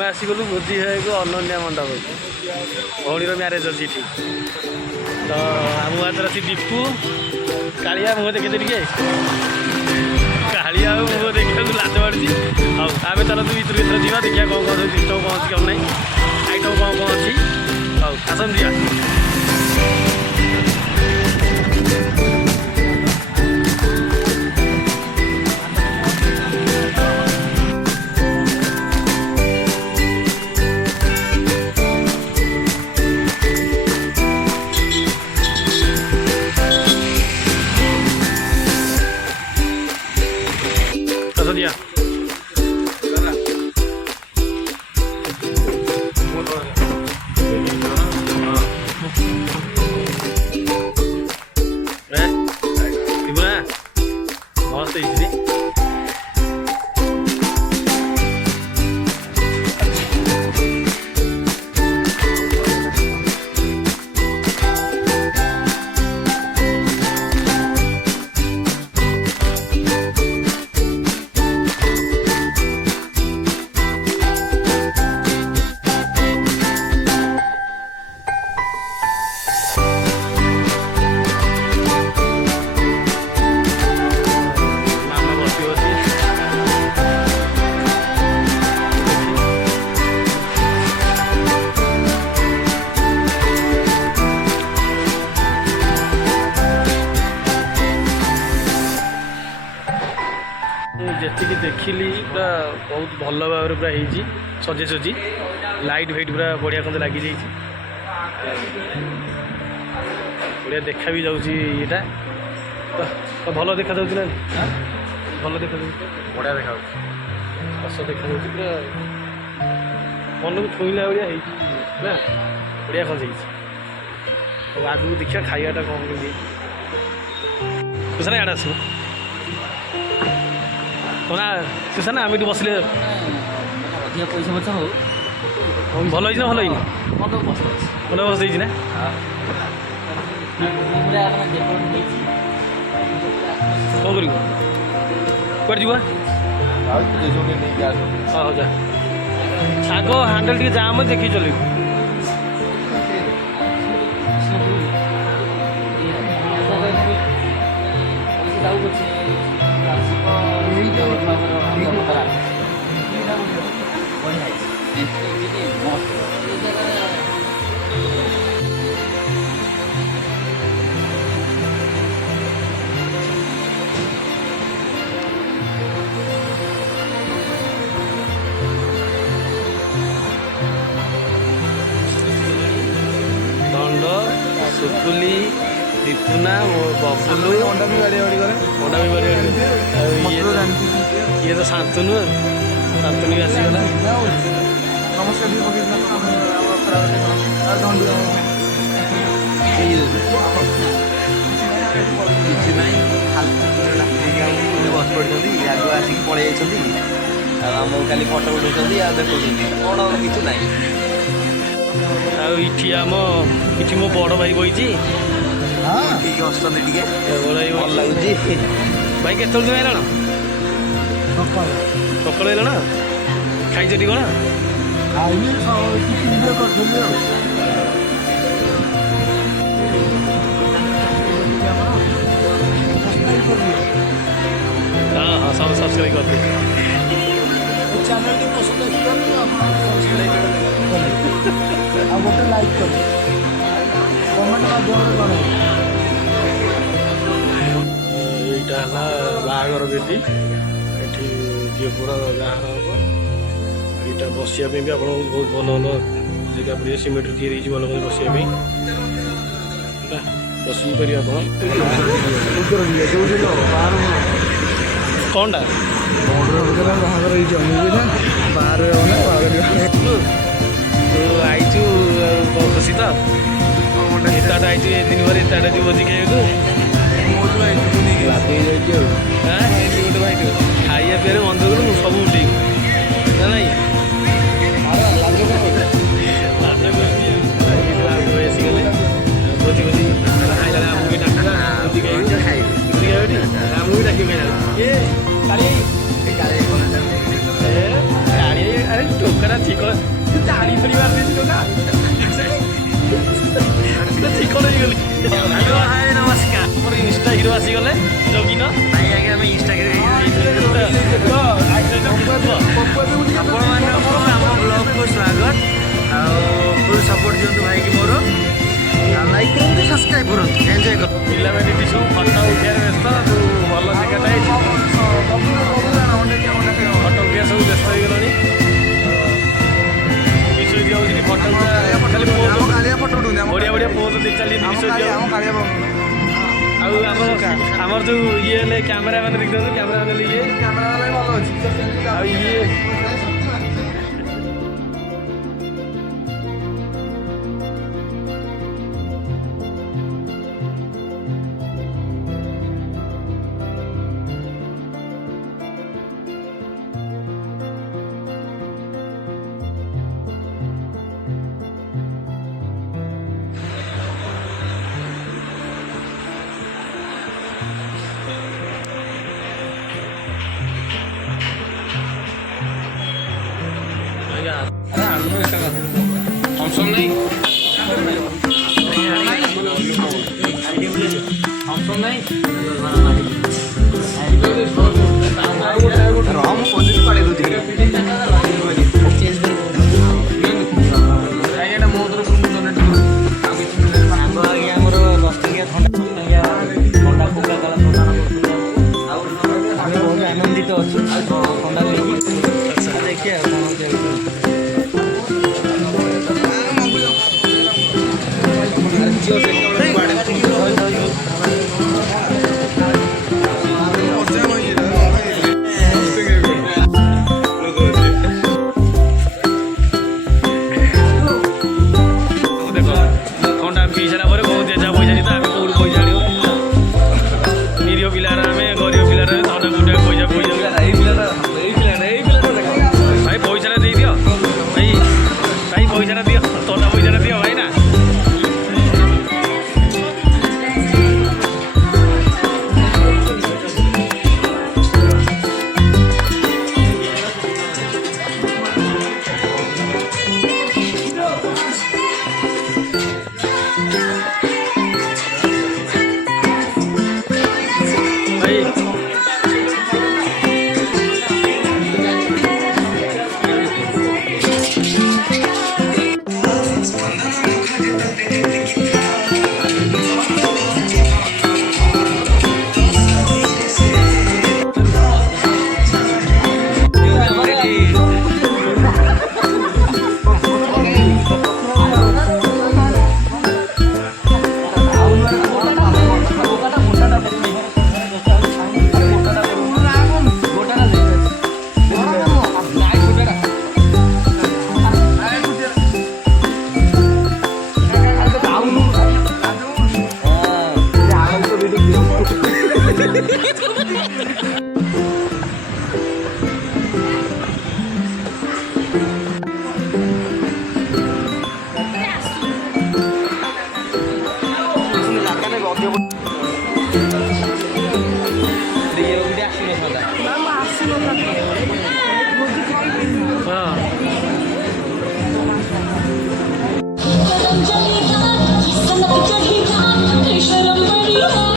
आम आसीगलु भोजी खाइबू अनन्या मंडप भौणीर म्यारेज अच्छी ठीक तो आम हाथ अच्छी दीपू कालिया मुह देखे टे कालिया मुह देखा लाज माड़ी हाँ आम तार भर भर जा देखिए कौन कौन सिस्टम कौन अच्छी कौन ना आइटम कौन कौन अच्छी हाँ आसन जा दिया मस्त जी देखिली पूरा बहुत भल भाव पूरा हो सजे सजी लाइट फाइट पूरा बढ़िया खंड लगी जाइए बढ़िया देखा भी जाऊँगी यहाँ तो भल देखा ना भल देखा बढ़िया देखा रस देखा पूरा मन को छुईला भाया ना बढ़िया खंड आगू देखिए खाइबाटा कौन केमी आड़े आस ना सुशाना आम बसले अधिक पैसा बचा हो भल ना भल मन बस ना कौन कर कौटे जा हाँ जा आग हांडल टे जाम देखी चलू दंड सुकुली दीपुना बबुलू अंडा भी बाड़ी बाड़ी करे अंडा भी बाड़ी ये तो शांतनु शांतनु भी आसीगला नमस्कार भी କିଛି ନାହିଁ ବସି ପଡ଼ିଛନ୍ତି ଆଗ ଆସିକି ପଳେଇ ଯାଇଛନ୍ତି ଆଉ ଆମକୁ ଖାଲି ଫଟୋ ଉଠାଉଛନ୍ତି ଆଉ ଦେଖାଉଛନ୍ତି କ'ଣ କିଛି ନାହିଁ ଆଉ ଏଠି ମୋ ବଡ଼ ଭାଇ ବଇଛି ଟିକେ ହସୁଛନ୍ତି ଟିକେ ବଡ଼ ଭାଇ ଭଲ ଲାଗୁଛି ଭାଇ କେତେବେଳେ ତୁମେ ଆଇଲଣ ସକାଳୁ ଆଇଲଣ ଖାଇଛଟି କ'ଣ हाँ हाँ सब सब्सक्राइब कर दिए चैनल टी पसंद गोटे लाइक कर कमेंट माध्यम यहाँ बाहागर बेटी ये झीपुर गाँव हम यहाँ बसिया भी आप बहुत भल भल जगह पड़े सीमेंट तैयारी भल भल बसिया बस पारे आप कौन बाहर तो आईचु खुशी तो एता आई दिन भर एता जो भोजी खाई खाइया पे बंद कर सब ठीक ना नाई भोजी भोजी खाइला आमको डाक्टर भोजी खाइबी आमको भी डाक काली अरे टोकरा ठीक ଜାଣି ଫେରି ମାରିଦେଇଛି ଟଙ୍କା ଚିକଣ ହେଇଗଲି। ହ୍ୟାଲୋ ହାଏ ନମସ୍କାର। ଆମର ଇନଷ୍ଟା ହିରୋ ଆସିଗଲେ ଜଗିନ ଭାଇ ଆଜ୍ଞା ଆମେ ଇନଷ୍ଟାଗ୍ରାମ ଆପଣମାନଙ୍କୁ ଆମ ବ୍ଲଗ୍କୁ ସ୍ୱାଗତ। ଆଉ ଫୁଲ୍ ସପୋର୍ଟ ଦିଅନ୍ତୁ ଭାଇକି ମୋର। ଲାଇକ୍ କରନ୍ତୁ, ସବସ୍କ୍ରାଇବ୍ କରନ୍ତୁ, ଏନ୍ଜୟ କରନ୍ତୁ। ପିଲାମାନେ ଏଠି ସବୁ ଫଟୋ ଉଠିବାରେ ବ୍ୟସ୍ତ। ସବୁ ଭଲ ଜାଗାଟା ହେଇଛି, ଫଟୋ ଉଠିବା ସବୁ ବ୍ୟସ୍ତ ହେଇଗଲାଣି। ବିଷୟ ଦିଆହେଉଛି ଫଟୋ ଖାଲି ବଢ଼ିଆ ବଢ଼ିଆ ପୋଜ୍ ଦେଇ ଚାଲିଛନ୍ତି ବିଷୟ ଦିଆ। ଆଉ ଆମର ଯେଉଁ ଇଏ ହେଲେ କ୍ୟାମେରା ମାନେ ଦେଖିଦିଅନ୍ତୁ, କ୍ୟାମେରା ମାନେ ହେଲେ ଇଏ ଭଲ ଅଛି। ଆଉ ଇଏ ଆନନ୍ଦିତ ଅଛୁ ଥଣ୍ଡା ଦେଇକି ଦେଖିବା ଥଣ୍ଡା ପିଇ ସାରିଲା ପରେ ବହୁତ ଜେଜା ପଇସା ଦିଅ। ଆମେ କୋଉଠୁ ପଇସା ଆଣିବୁ? ନିରୀହ ପିଲାର ଆମେ, ଗରିବ ପିଲାର ଥଣ୍ଡା କୋଉଠି ପଇସା ଭାଇ ପଇସାଟା ଦେଇଦିଅ ଭାଇ, ଭାଇ ପଇସାଟା ଦିଅ, ଥଣ୍ଡା ପଇସାଟା ଦିଅ ଭାଇ ନା। ଆସିନଥାନ୍ତା।